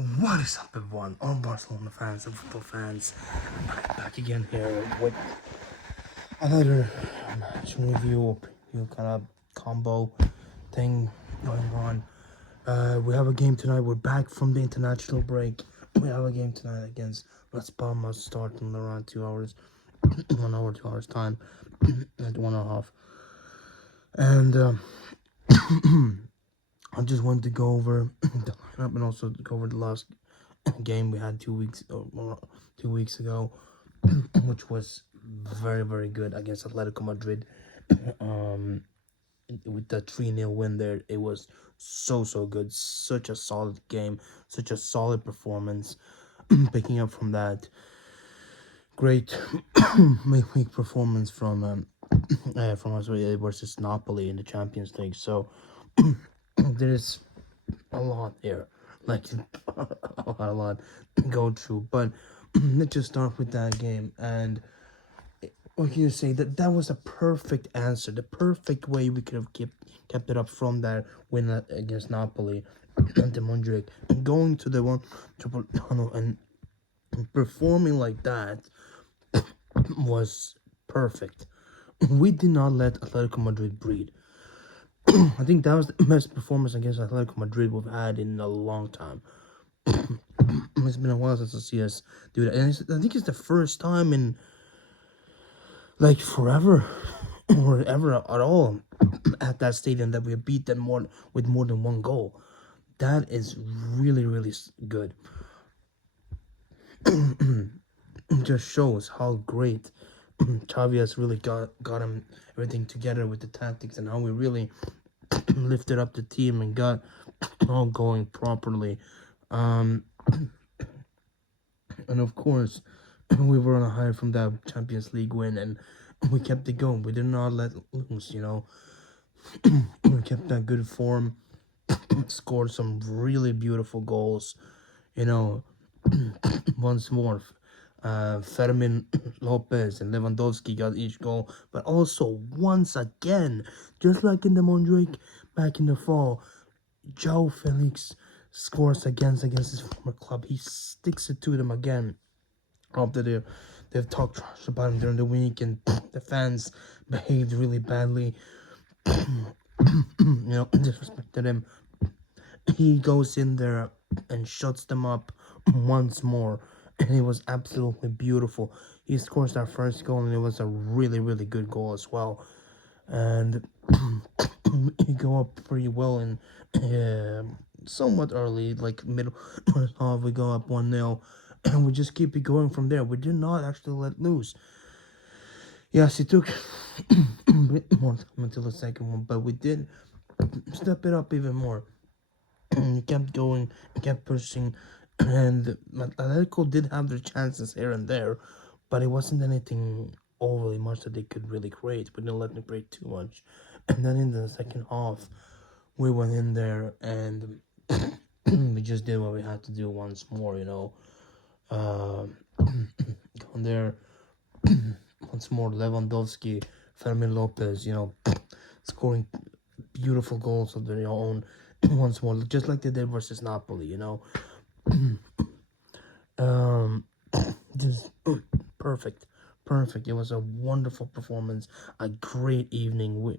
What is up, everyone? All Barcelona fans and football fans, back again here with another match review kind of combo thing going on. We have a game tonight. We're back from the international break. We have a game tonight against LASP, starting in around 2 hours, 1 hour, 2 hours time, at 1.5. And I just wanted to go over the lineup and also go over the last game we had 2 weeks ago, which was very, very good against Atletico Madrid. With the 3-0 win there, it was so good. Such a solid game, such a solid performance. Picking up from that great midweek performance from us versus Napoli in the Champions League. So there's a lot here, like a lot to go through. But let's just start with that game. And what can you say, that was a perfect answer, the perfect way we could have kept it up from that win against Napoli and the Mondrian, and going to the one triple tunnel and performing like that was perfect. We did not let Atletico Madrid breathe. I think that was the best performance against Atletico Madrid we've had in a long time. It's been a while since I see us do that, and I think it's the first time in like forever or ever at all at that stadium that we have beat them with more than one goal. That is really good. It just shows how great Xavi has really got him everything together with the tactics, and how we really lifted up the team and got all going properly. And of course, we were on a high from that Champions League win, and we kept it going. We did not let loose, We kept that good form, scored some really beautiful goals, once more. Fermin Lopez and Lewandowski got each goal, but also once again, just like in the Mondrian back in the fall, Joe Felix scores against his former club. He sticks it to them again after they've talked trash about him during the week, and the fans behaved really badly. Disrespected him. He goes in there and shuts them up once more, and it was absolutely beautiful. He scores that first goal, and it was a really good goal as well. And he go up pretty well in somewhat early, like middle half. We go up 1-0, and we just keep it going from there. We did not actually let loose. Yes, it took a bit more time until the second one, but we did step it up even more. We kept going, kept pushing, and Atletico did have their chances here and there, but it wasn't anything overly much that they could really create. We didn't let them create too much. And then in the second half, we went in there and we just did what we had to do once more, Going there once more, Lewandowski, Fermin Lopez, scoring beautiful goals of their own once more, just like they did versus Napoli, just perfect. It was a wonderful performance, a great evening with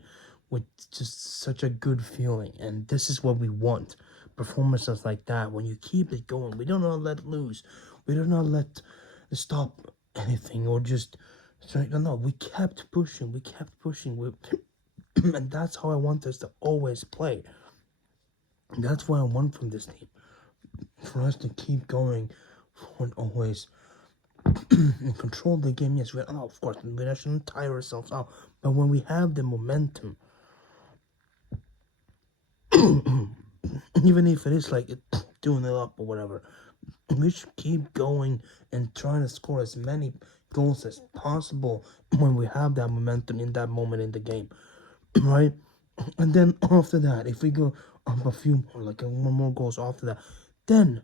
just such a good feeling, and this is what we want. Performances like that, when you keep it going, we do not let loose, we do not let stop anything, or just no, we kept pushing, and that's how I want us to always play. That's what I want from this team, for us to keep going forward always. And control the game. Yes, of course, we shouldn't tire ourselves out, but when we have the momentum, even if it is like 2-0 up or whatever, we should keep going and trying to score as many goals as possible when we have that momentum in that moment in the game, right? And then after that, if we go up a few more, like one more goals after that, then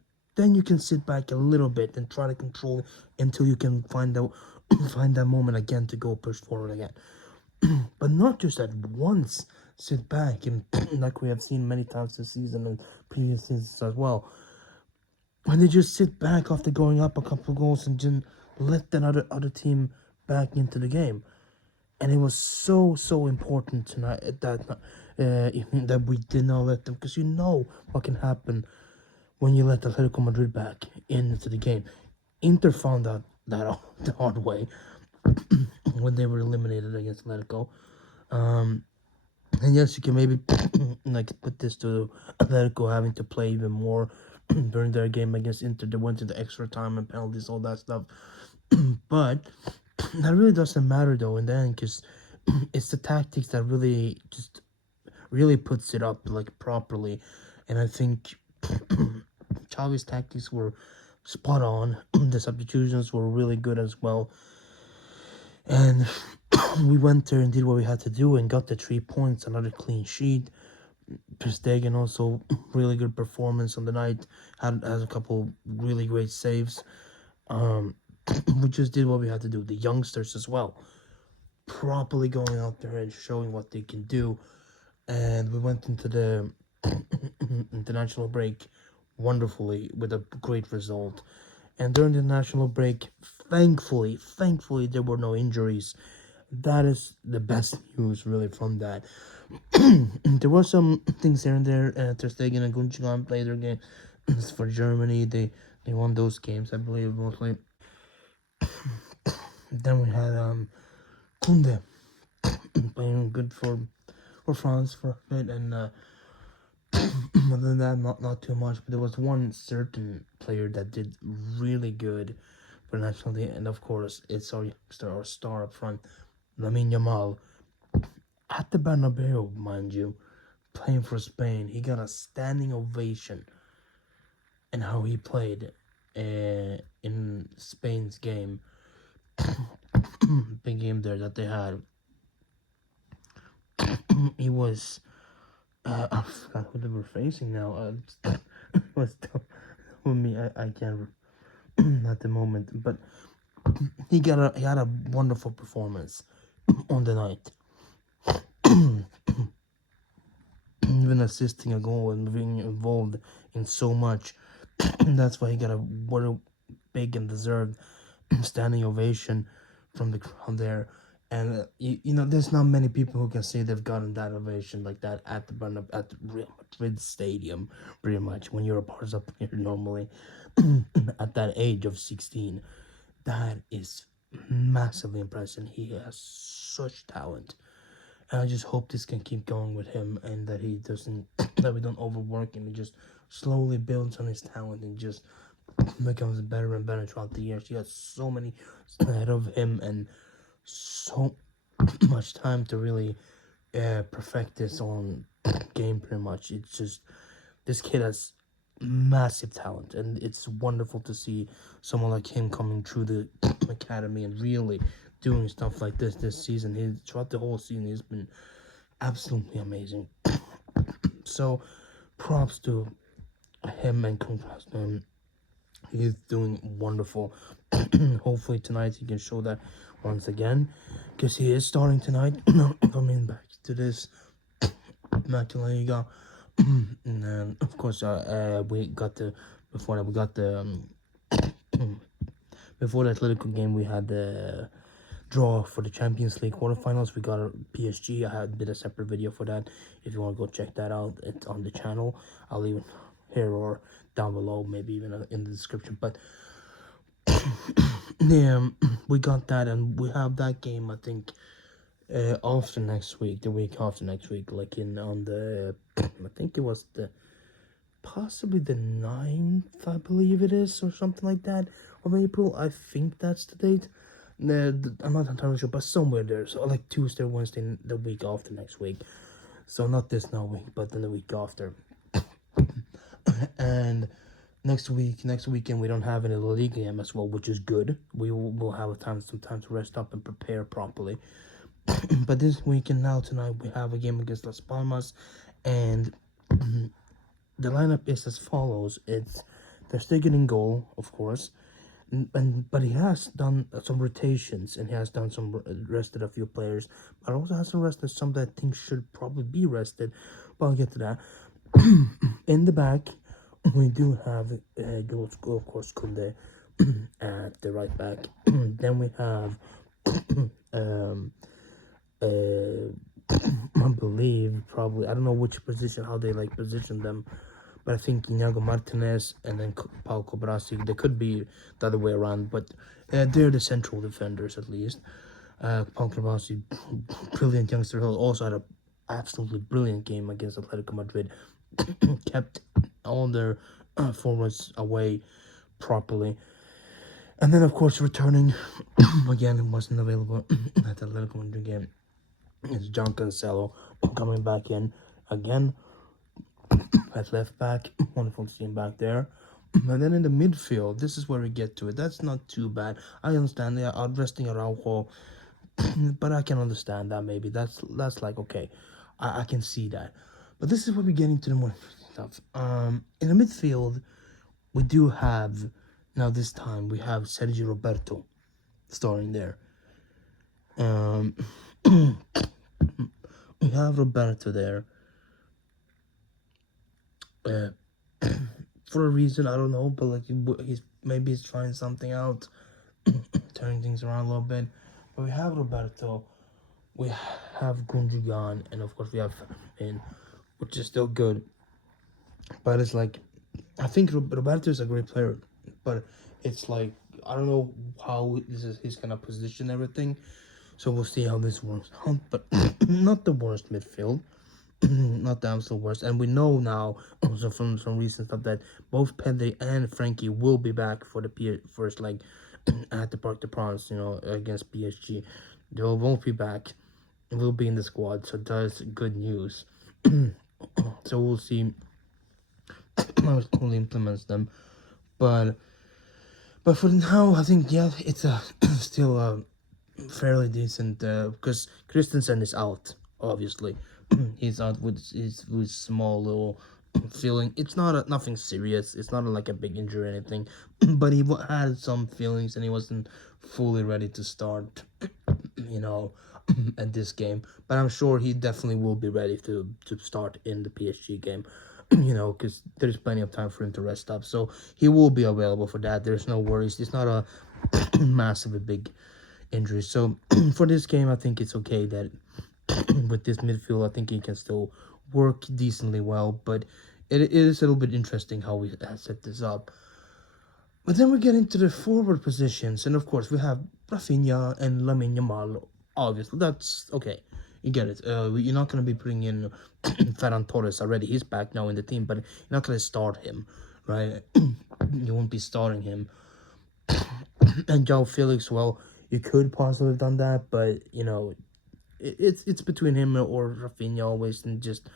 you can sit back a little bit and try to control it until you can find that moment again to go push forward again. But not just at once sit back and like we have seen many times this season and previous seasons as well. when they just sit back after going up a couple of goals and just let that other team back into the game. And it was so important tonight that we did not let them, because you know what can happen when you let Atletico Madrid back into the game. Inter found out that the hard way when they were eliminated against Atletico. And yes, you can maybe like put this to Atletico having to play even more during their game against Inter. They went into extra time and penalties, all that stuff. But that really doesn't matter though in the end, because it's the tactics that really puts it up like properly. And I think Xavi's tactics were spot on. The substitutions were really good as well. And we went there and did what we had to do and got the 3 points, another clean sheet. Ter Stegen also really good performance on the night. Has a couple really great saves. We just did what we had to do. The youngsters as well, properly going out there and showing what they can do. And we went into the international break wonderfully with a great result. And during the national break, thankfully, there were no injuries. That is the best news, really, from that. There were some things here and there. Ter Stegen and Gundogan played their games for Germany. They won those games, I believe, mostly. Then we had Kunde playing good for France for a bit, and other than that, not too much. But there was one certain player that did really good for national team, and of course, it's our youngster, our star up front, Lamine Yamal, at the Bernabeu, mind you, playing for Spain. He got a standing ovation in how he played in Spain's game, big game there that they had. He was I forgot who they were facing now. Was with me. I can't at the moment, but he had a wonderful performance on the night, even assisting a goal and being involved in so much. That's why he got what a big and deserved standing ovation from the crowd there. And you know, there's not many people who can say they've gotten that ovation like that at the Real Madrid Stadium, pretty much, when you're a Barca player normally at that age of 16. That is massively impressive. He has such talent. And I just hope this can keep going with him, and that he doesn't, that we don't overwork him. He just slowly builds on his talent and just becomes better and better throughout the years. He has so many ahead of him and so much time to really perfect this own game, pretty much. It's just, this kid has massive talent, and it's wonderful to see someone like him coming through the academy and really doing stuff like this season. Throughout the whole season, he's been absolutely amazing. So props to him and congrats to him. He's doing wonderful. Hopefully tonight he can show that once again, because he is starting tonight. Coming back to this match in La Liga. And then of course we got the before that we got the before the Atletico game, we had the draw for the Champions League quarterfinals. We got a PSG. I did a separate video for that. If you want to go check that out, it's on the channel. I'll leave it here or down below, maybe even in the description. But yeah, we got that, and we have that game, I think, after next week, the week after next week, like on the, I think it was possibly the 9th, I believe it is, or something like that, of April. I think that's the date. I'm not entirely sure, but somewhere there. So like Tuesday, Wednesday, the week after next week. So not this now week, but then the week after. And next weekend, we don't have any La Liga game as well, which is good. We will have some time to rest up and prepare properly. But this weekend, now tonight, we have a game against Las Palmas, and the lineup is as follows. They're still getting goal, of course, but he has done some rotations, and he has done some rested a few players, but also has some rested some that I think should probably be rested. But I'll get to that. In the back, We do have of course, Kunde at the right back. Then we have um, uh, I believe probably I don't know which position how they like position them, but I think Inigo Martinez and then Pau Cobrasi. They could be the other way around, but they're the central defenders at least. Pau Cobrasi, brilliant youngster, who also had a absolutely brilliant game against Atletico Madrid. Kept all their forwards away properly. And then, of course, returning again, it wasn't available at the Atletico Madrid game. It's John Cancelo coming back in again at left back. Wonderful to see him back there. And then in the midfield, this is where we get to it. That's not too bad. I understand they are out resting Araujo, but I can understand that maybe. That's like okay. I can see that. But this is where we get into the more stuff. In the midfield, we do have now this time we have Sergio Roberto starting there. We have Roberto there. For a reason I don't know, but like he's trying something out, turning things around a little bit. But we have Roberto, we have Gundogan, and of course we have in, which is still good. But it's like I think Roberto is a great player, but it's like I don't know how he's gonna position everything. So we'll see how this works out. But not the worst midfield. Not the absolute worst. And we know now, also from some recent stuff, that both Pedri and Frankie will be back for the first leg at the Parc des Princes, against PSG. They will both be back. Will be in the squad, so that's good news. So we'll see how it fully implements them. But for now, I think it's a still a fairly decent because Christensen is out, obviously. He's out with his small little feeling. It's not nothing serious. It's not like a big injury or anything, but he had some feelings and he wasn't fully ready to start, at this game. But I'm sure he definitely will be ready to start in the PSG game. Because there's plenty of time for him to rest up, so he will be available for that. There's no worries. It's not a massive big injury. So for this game, I think it's okay that with this midfield, I think he can still work decently well. But it is a little bit interesting how we set this up. But then we get into the forward positions, and of course we have Rafinha and Lamine Yamal. Obviously, that's okay. You get it. You're not gonna be putting in Ferran Torres already. He's back now in the team, but you're not gonna start him, right? You won't be starting him. And João Felix, well, you could possibly have done that, but it's between him or Rafinha always, and just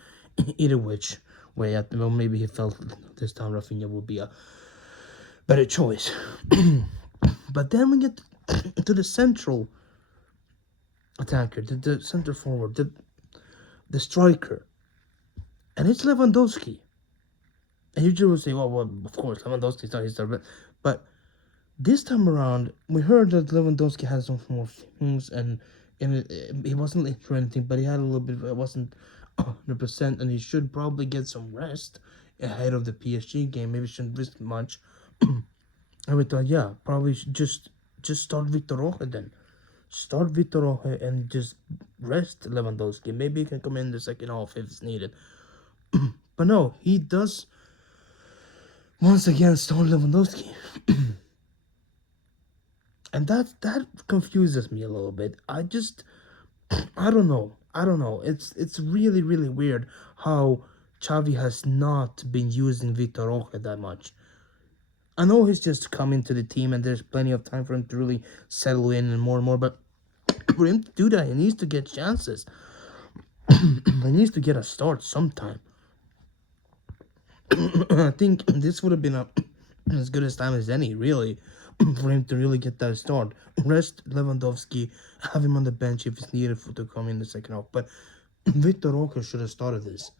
either which way. Maybe he felt this time Rafinha would be a better choice. But then we get to the central attacker, the center forward, the striker, and it's Lewandowski. And you will say, well, of course, Lewandowski's not his star, but this time around, we heard that Lewandowski had some more things, and he wasn't late or anything, but he had a little bit. It wasn't 100%, and he should probably get some rest ahead of the PSG game. Maybe shouldn't risk much. And we thought, yeah, probably should just start Victor Roque then. Start Victor Roque and just rest Lewandowski. Maybe he can come in the second half if it's needed. But no, he does once again start Lewandowski. And that confuses me a little bit. I don't know. It's really, really weird how Xavi has not been using Victor Roque that much. I know he's just come into the team and there's plenty of time for him to really settle in and more, but for him to do that, he needs to get chances. He needs to get a start sometime. I think this would have been as good as time as any, really, for him to really get that start. Rest Lewandowski, have him on the bench if it's needed to come in the second half. But Victor Roque should have started this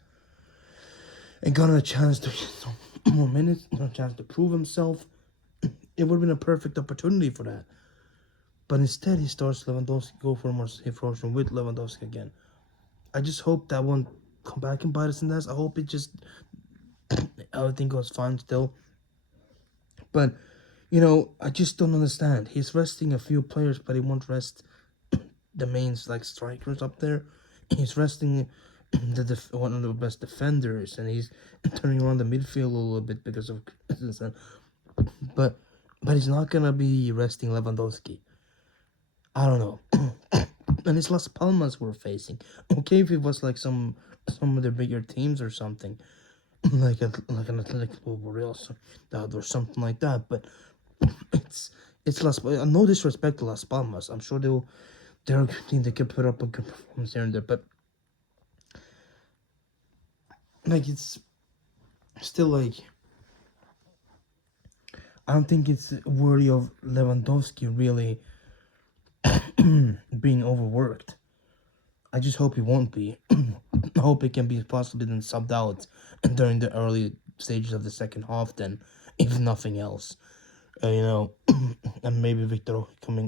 and gotten a chance to get some more minutes, a chance to prove himself. It would have been a perfect opportunity for that. But instead, he starts Lewandowski, go for a more safe option with Lewandowski again. I just hope that won't come back and bite us in the ass. I hope it just everything goes fine still. But I just don't understand. He's resting a few players, but he won't rest the mains like strikers up there. He's resting one of the best defenders, and he's turning around the midfield a little bit because of Christensen. But he's not gonna be resting Lewandowski. I don't know. And it's Las Palmas we're facing. Okay, if it was like some of the bigger teams or something, like an Athletic Real or something like that. But it's Las. No disrespect to Las Palmas. I'm sure they're a good team. They could put up a good performance here and there, but like it's still like I don't think it's worthy of Lewandowski really being overworked. I just hope he won't be. I hope he can be possibly then subbed out during the early stages of the second half. Then, if nothing else, and maybe Victor come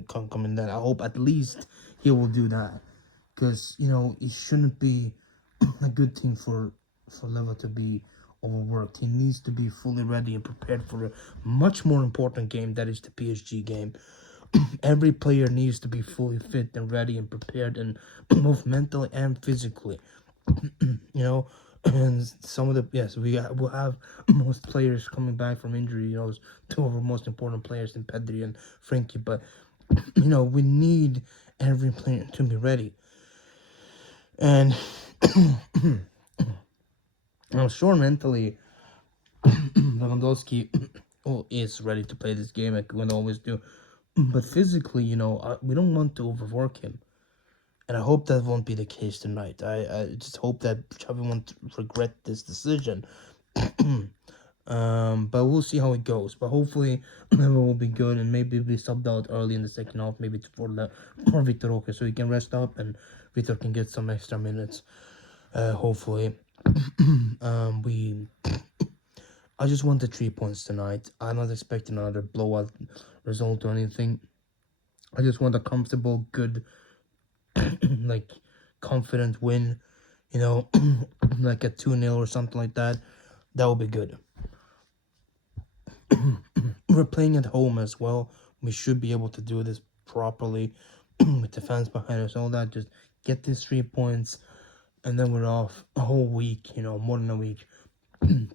in. Then I hope at least he will do that, because it shouldn't be a good thing for Leva to be overworked. He needs to be fully ready and prepared for a much more important game, that is the PSG game. Every player needs to be fully fit and ready and prepared, and both mentally and physically. And some of the we'll have most players coming back from injury. Two of our most important players in Pedri and Frankie, but we need every player to be ready. And I'm sure mentally Lewandowski is ready to play this game, like we always do. But physically, we don't want to overwork him. And I hope that won't be the case tonight. I just hope that Xavi won't regret this decision. But we'll see how it goes. But hopefully, Leva will be good, and maybe be subbed out early in the second half, maybe for Victor Roque, so he can rest up and Victor can get some extra minutes. Hopefully, I just want the 3 points tonight. I'm not expecting another blowout result or anything. I just want a comfortable, good, like confident win. Like a 2-0 or something like that. That would be good. We're playing at home as well. We should be able to do this properly with the fans behind us, all that. Just get these 3 points, and then we're off a whole week, more than a week,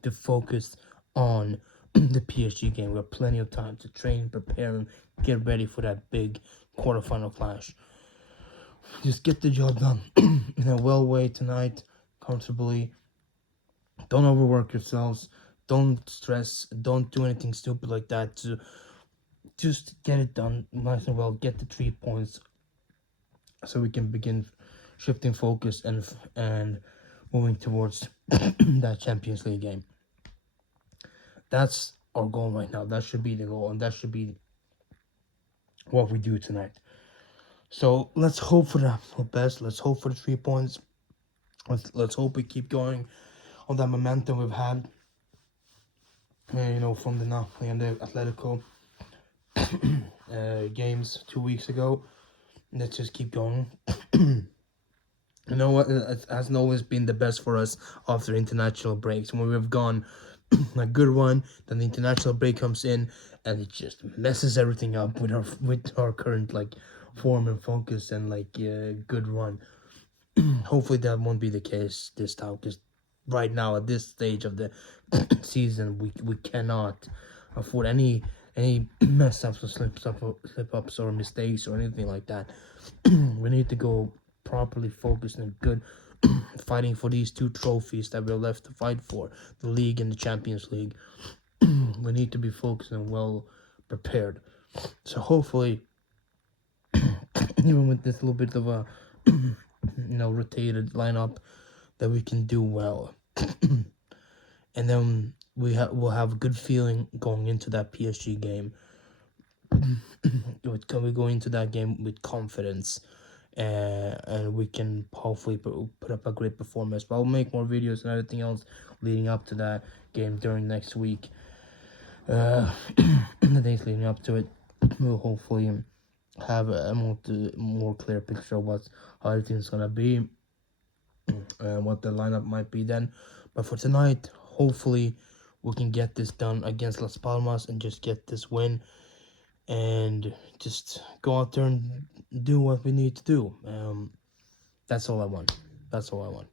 to focus on the PSG game. We have plenty of time to train, prepare, and get ready for that big quarterfinal clash. Just get the job done in a well way tonight, comfortably. Don't overwork yourselves. Don't stress. Don't do anything stupid like that. To just get it done nice and well. Get the 3 points, so we can begin shifting focus and moving towards that Champions League game. That's our goal right now. That should be the goal, and that should be what we do tonight. So let's hope for the absolute best. Let's hope for the 3 points. Let's hope we keep going on that momentum we've had. From the Napoli and the Atletico games 2 weeks ago. Let's just keep going. You know what? It hasn't always been the best for us after international breaks. When we've gone a good one, then the international break comes in and it just messes everything up with our current form and focus and good run. Hopefully that won't be the case this time, because right now at this stage of the season we cannot afford any mess ups or slip ups or mistakes or anything like that. We need to go properly focused and good, fighting for these 2 trophies that we're left to fight for, the league and the Champions League. We need to be focused and well prepared. So hopefully, even with this little bit of a rotated lineup, that we can do well. And then we'll have a good feeling going into that PSG game. We go into that game with confidence, and we can hopefully put up a great performance. But I'll make more videos and everything else leading up to that game during next week. The days leading up to it, we'll hopefully have a more clear picture of how everything's gonna be, what the lineup might be then. But for tonight, hopefully we can get this done against Las Palmas and just get this win and just go out there and do what we need to do. That's all I want. That's all I want.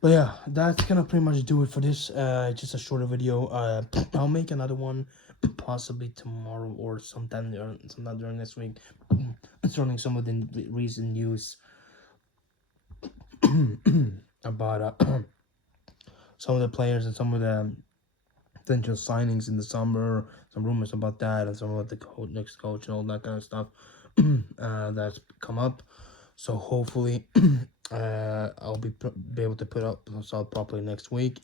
But yeah, that's gonna pretty much do it for this. Just a shorter video. I'll make another one possibly tomorrow or sometime during this week, concerning some of the recent news about some of the players and some of the potential signings in the summer, some rumors about that, and some of the next coach and all that kind of stuff that's come up. So hopefully, I'll be able to put up this out properly next week.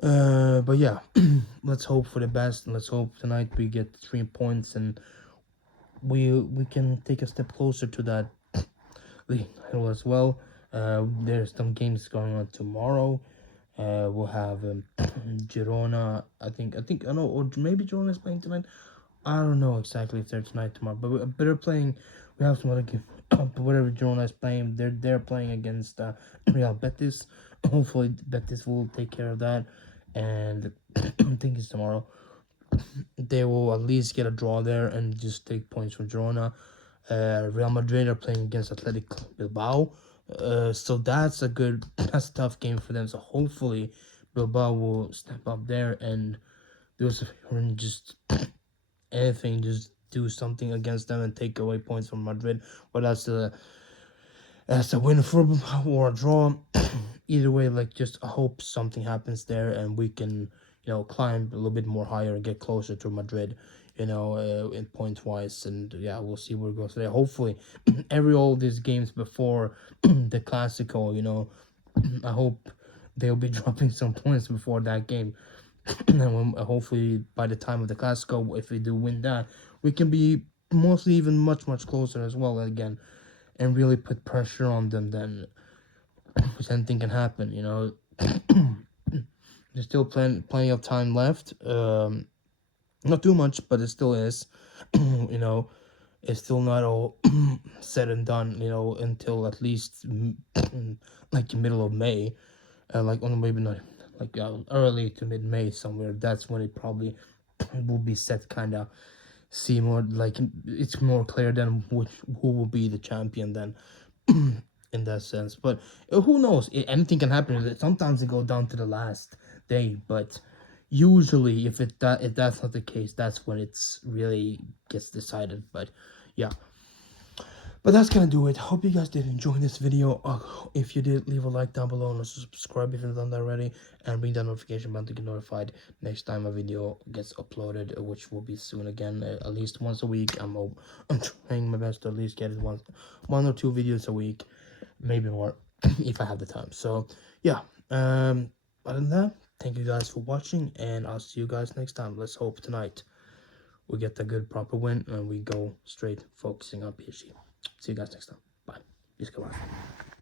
But yeah, let's hope for the best, and let's hope tonight we get 3 points and we can take a step closer to that league title as well. There's some games going on tomorrow. We'll have Girona. I think I know, or maybe Girona is playing tonight. I don't know exactly if they're tonight tomorrow, but they're playing. We have some other game. But whatever Girona is playing, they're playing against Real Betis. Hopefully Betis will take care of that, and I think it's tomorrow. They will at least get a draw there and just take points from Girona. Real Madrid are playing against Athletic Bilbao. So that's a tough game for them. So hopefully Bilbao will step up there and do us a favor and just anything, just do something against them and take away points from Madrid. But that's a win for or a draw. Either way, like, just I hope something happens there and we can, climb a little bit more higher and get closer to Madrid, in point wise. And yeah, we'll see where it goes today. Hopefully, all these games before the Clasico, I hope they'll be dropping some points before that game. And hopefully by the time of the Clasico, if we do win that, we can be mostly even much closer as well again, and really put pressure on them. Then anything can happen. There's still plenty of time left. Not too much, but it still is. It's still not all said and done. Until at least like the middle of May, like on maybe not like early to mid May somewhere. That's when it probably will be set. Kind of see more like it's more clear than who will be the champion then. In that sense, but who knows? Anything can happen. Sometimes it go down to the last day, but usually if that's not the case, that's when it's really gets decided. But yeah, but that's gonna do it. Hope you guys did enjoy this video. If you did, leave a like down below and also subscribe if you've done that already, and ring that notification bell to get notified next time a video gets uploaded, which will be soon again, at least once a week. I'm trying my best to at least get it one or two videos a week, maybe more if I have the time. So yeah, other than that, thank you guys for watching, and I'll see you guys next time. Let's hope tonight we get a good proper win and we go straight focusing on PSG. See you guys next time. Bye. Peace. Goodbye.